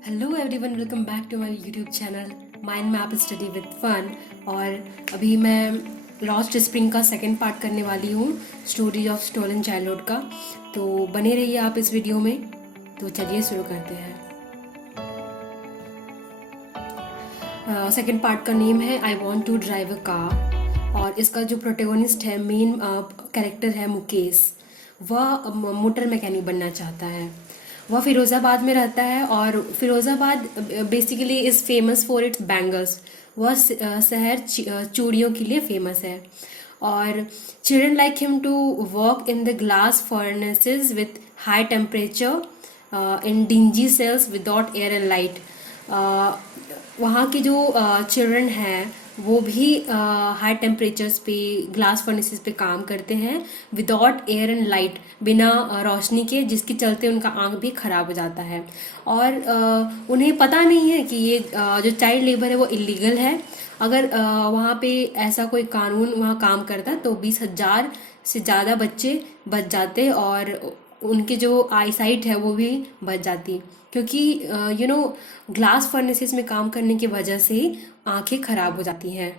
Hello everyone, welcome back to my YouTube channel mind map study with fun. और अभी मैं lost spring का second part करने वाली हूँ, स्टोरी ऑफ स्टोलन चाइल्डहुड का। तो बने रहिए आप इस वीडियो में। तो चलिए शुरू करते हैं। सेकंड पार्ट का नेम है I want to drive a car. और इसका जो प्रोटेगोनिस्ट है, मेन कैरेक्टर है मुकेश। वह मोटर मैकेनिक बनना चाहता है। वह फिरोज़ाबाद में रहता है और Firozabad basically is famous for its bangles. वह शहर चूड़ियों के लिए फेमस है। और children like him to work in the glass furnaces with high temperature in dingy cells without air and light. वहाँ के जो चिल्ड्रन हैं वो भी हाई टेम्परेचर्स पे ग्लास फर्नेसेस पे काम करते हैं विदाउट एयर एंड लाइट, बिना रोशनी के, जिसके चलते उनका आँख भी ख़राब हो जाता है। और उन्हें पता नहीं है कि ये जो चाइल्ड लेबर है वो इलीगल है। अगर वहाँ पे ऐसा कोई कानून वहाँ काम करता तो 20,000 से ज़्यादा बच्चे बच जाते और उनके जो आईसाइट है वो भी बच जाती, क्योंकि ग्लास फर्नेसेस में काम करने की वजह से आंखें खराब हो जाती हैं,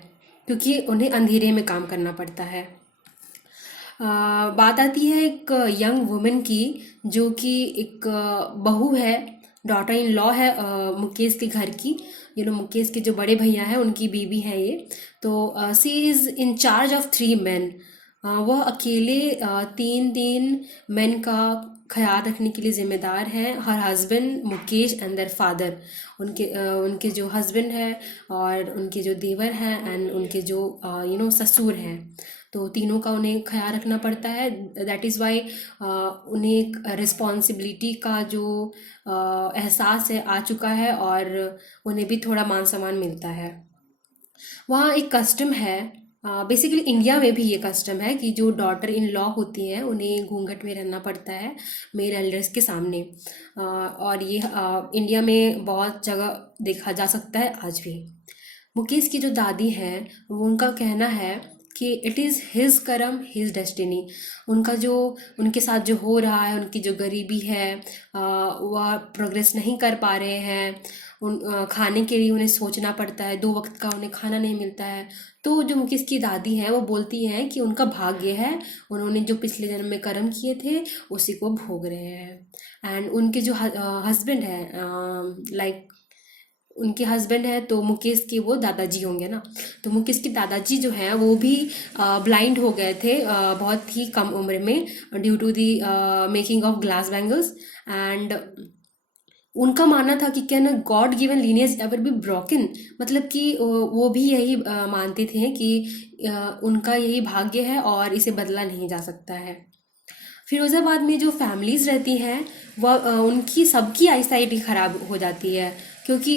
क्योंकि उन्हें अंधेरे में काम करना पड़ता है। बात आती है एक यंग वुमेन की, जो कि एक बहू है, डॉटर इन लॉ है मुकेश के घर की। मुकेश के जो बड़े भैया हैं उनकी बीवी है ये। तो she is in charge of 3 men. वह अकेले तीन तीन मेन का ख्याल रखने के लिए जिम्मेदार है। Her husband Mukesh and their father, उनके जो हस्बैंड है और उनके जो देवर हैं एंड उनके जो ससुर हैं, तो तीनों का उन्हें ख्याल रखना पड़ता है। दैट इज़ वाई उन्हें एक रिस्पॉन्सिबिलिटी का जो एहसास है आ चुका है, और उन्हें भी थोड़ा मान सम्मान मिलता है। वहाँ एक कस्टम है, बेसिकली इंडिया में भी ये कस्टम है कि जो डॉटर इन लॉ होती हैं उन्हें घूंघट में रहना पड़ता है मेल एल्डर्स के सामने। और ये इंडिया में बहुत जगह देखा जा सकता है आज भी। मुकेश की जो दादी हैं, वो उनका कहना है कि इट इज़ हिज कर्म हिज डेस्टिनी। उनका जो उनके साथ जो हो रहा है, उनकी जो गरीबी है, वह प्रोग्रेस नहीं कर पा रहे हैं। खाने के लिए उन्हें सोचना पड़ता है, 2 वक्त का उन्हें खाना नहीं मिलता है। तो जो मुकेश की दादी हैं वो बोलती हैं कि उनका भाग्य है, उन्होंने जो पिछले जन्म में कर्म किए थे उसी को भोग रहे हैं। एंड उनके जो हस्बैंड है, लाइक उनके हस्बैंड है तो मुकेश के वो दादाजी होंगे ना। तो मुकेश के दादाजी जो हैं वो भी ब्लाइंड हो गए थे बहुत ही कम उम्र में, due to the making of glass bangles. And उनका मानना था कि can god given lineage ever be broken. मतलब कि वो भी यही मानते थे कि उनका यही भाग्य है और इसे बदला नहीं जा सकता है। फिरोज़ाबाद में जो फैमिलीज़ रहती हैं वह उनकी सबकी आईसाइट ही ख़राब हो जाती है, क्योंकि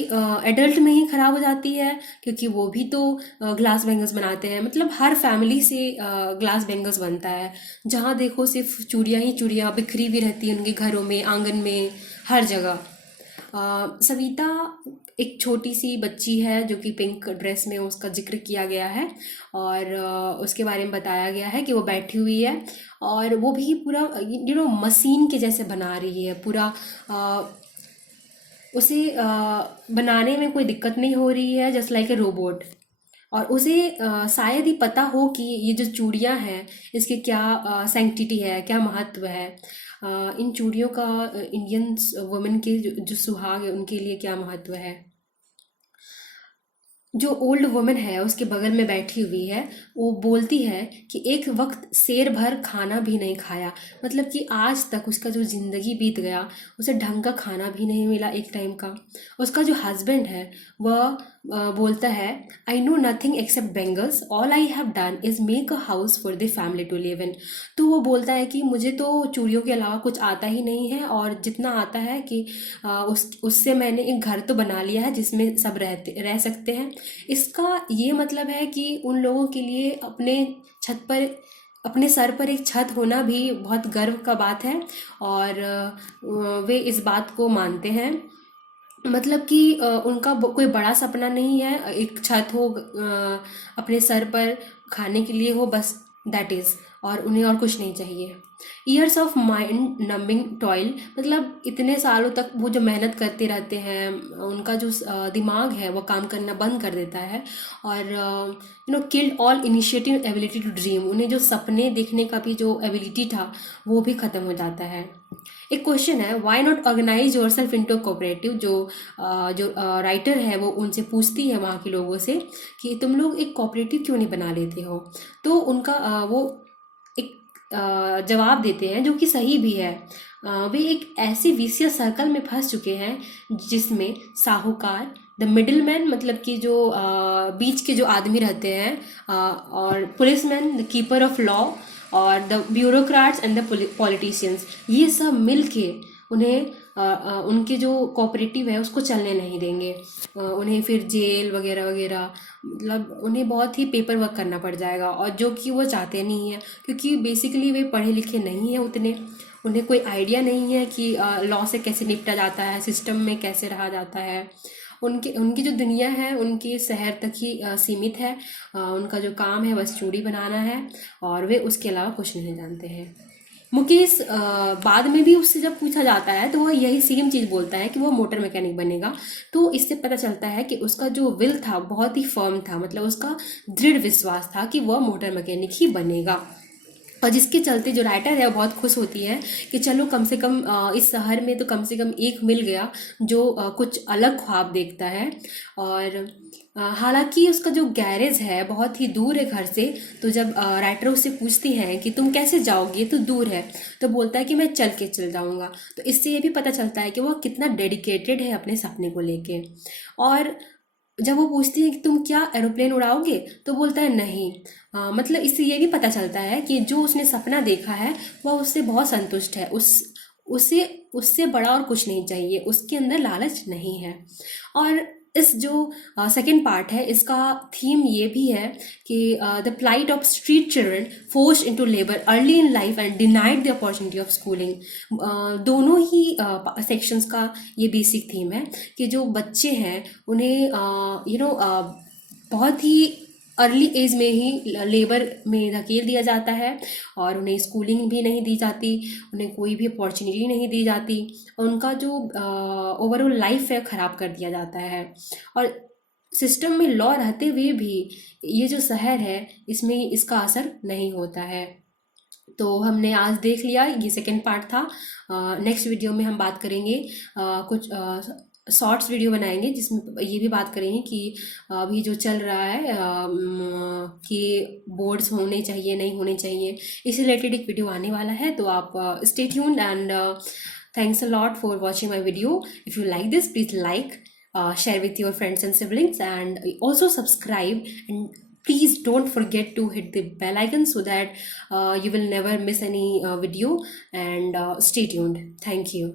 एडल्ट में ही ख़राब हो जाती है, क्योंकि वो भी तो ग्लास बैंगल्स बनाते हैं। मतलब हर फैमिली से ग्लास बैंगल्स बनता है। जहाँ देखो सिर्फ चूड़ियाँ ही चूड़ियाँ बिखरी हुई रहती हैं उनके घरों में, आंगन में, हर जगह। सविता एक छोटी सी बच्ची है जो कि पिंक ड्रेस में, उसका जिक्र किया गया है और उसके बारे में बताया गया है कि वो बैठी हुई है और वो भी पूरा मशीन के जैसे बना रही है पूरा। उसे बनाने में कोई दिक्कत नहीं हो रही है, जस्ट लाइक ए रोबोट। और उसे शायद ही पता हो कि ये जो चूड़ियाँ हैं इसके क्या सैंक्टिटी है, क्या महत्व है। इन चूड़ियों का इंडियन वुमेन के जो सुहाग है उनके लिए क्या महत्व है। जो ओल्ड वुमन है उसके बगल में बैठी हुई है, वो बोलती है कि एक वक्त शेर भर खाना भी नहीं खाया। मतलब कि आज तक उसका जो ज़िंदगी बीत गया, उसे ढंग का खाना भी नहीं मिला एक टाइम का। उसका जो हस्बैंड है वह बोलता है I know nothing except bangles, all I have done is make a house for the family to live in. तो वो बोलता है कि मुझे तो चूड़ियों के अलावा कुछ आता ही नहीं है, और जितना आता है कि उससे मैंने एक घर तो बना लिया है जिसमें सब रह सकते हैं। इसका ये मतलब है कि उन लोगों के लिए अपने सर पर एक छत होना भी बहुत गर्व का बात है, और वे इस बात को मानते हैं। मतलब कि उनका कोई बड़ा सपना नहीं है, एक छत हो अपने सर पर, खाने के लिए हो, बस दैट इज़, और उन्हें और कुछ नहीं चाहिए। Years of mind numbing toil, मतलब इतने सालों तक वो जो मेहनत करते रहते हैं, उनका जो दिमाग है वो काम करना बंद कर देता है। और killed all initiative ability to dream, उन्हें जो सपने देखने का भी जो एबिलिटी था वो भी ख़त्म हो जाता है। एक क्वेश्चन है, why not organize your self into cooperative, जो राइटर है वो उनसे पूछती है वहाँ के लोगों से कि तुम लोग एक कोऑपरेटिव क्यों नहीं बना लेते हो। तो उनका वो एक जवाब देते हैं जो कि सही भी है। वे एक ऐसे विशियस सर्कल में फंस चुके हैं जिसमें साहूकार, द मिडिल मैन, मतलब कि जो बीच के जो आदमी रहते हैं, और policeman, the keeper of law, और द ब्यूरोक्राट्स एंड द पॉलिटिशियंस, ये सब मिल के उन्हें उनके जो कोऑपरेटिव है उसको चलने नहीं देंगे। उन्हें फिर जेल वगैरह वगैरह, मतलब उन्हें बहुत ही पेपर वर्क करना पड़ जाएगा, और जो कि वो चाहते नहीं है, क्योंकि बेसिकली वे पढ़े लिखे नहीं हैं उतने, उन्हें कोई आइडिया नहीं है कि लॉ से कैसे निपटा जाता है, सिस्टम में कैसे रहा जाता है। उनकी उनकी जो दुनिया है उनके शहर तक ही सीमित है। उनका जो काम है बस चूड़ी बनाना है, और वे उसके अलावा कुछ नहीं जानते हैं। मुकेश बाद में भी उससे जब पूछा जाता है तो वह यही सेम चीज़ बोलता है कि वह मोटर मैकेनिक बनेगा। तो इससे पता चलता है कि उसका जो विल था बहुत ही फर्म था, मतलब उसका दृढ़ विश्वास था कि वह मोटर मैकेनिक ही बनेगा। और जिसके चलते जो राइटर है वो बहुत खुश होती है कि चलो कम से कम इस शहर में तो कम से कम एक मिल गया जो कुछ अलग ख्वाब देखता है। और हालांकि उसका जो गैरेज है बहुत ही दूर है घर से, तो जब राइटर उससे पूछती हैं कि तुम कैसे जाओगे, तो दूर है, तो बोलता है कि मैं चल के चल जाऊंगा। तो इससे ये भी पता चलता है कि वह कितना डेडिकेटेड है अपने सपने को लेके। और जब वो पूछती है कि तुम क्या एरोप्लेन उड़ाओगे, तो बोलता है नहीं। मतलब इससे ये भी पता चलता है कि जो उसने सपना देखा है वह उससे बहुत संतुष्ट है, उसे उससे बड़ा और कुछ नहीं चाहिए, उसके अंदर लालच नहीं है। और इस जो सेकंड पार्ट है इसका थीम ये भी है कि the plight of street children forced into labour early in life and denied the opportunity of schooling. दोनों ही सेक्शंस का ये बेसिक थीम है कि जो बच्चे हैं उन्हें बहुत ही अर्ली एज में ही लेबर में धकेल दिया जाता है, और उन्हें स्कूलिंग भी नहीं दी जाती, उन्हें कोई भी अपॉर्चुनिटी नहीं दी जाती, और उनका जो ओवरऑल लाइफ है ख़राब कर दिया जाता है। और सिस्टम में लॉ रहते हुए भी ये जो शहर है इसमें इसका असर नहीं होता है। तो हमने आज देख लिया, ये सेकंड पार्ट था। नेक्स्ट वीडियो में हम बात करेंगे, कुछ शॉर्ट्स वीडियो बनाएंगे जिसमें ये भी बात करेंगे कि अभी जो चल रहा है कि बोर्ड्स होने चाहिए नहीं होने चाहिए, इस रिलेटेड एक वीडियो आने वाला है। तो आप stay tuned and thanks a lot for watching my video. If you like this please like, share with your friends and siblings, and also subscribe, and please don't forget to hit the bell icon so that you will never miss any video, and stay tuned. Thank you.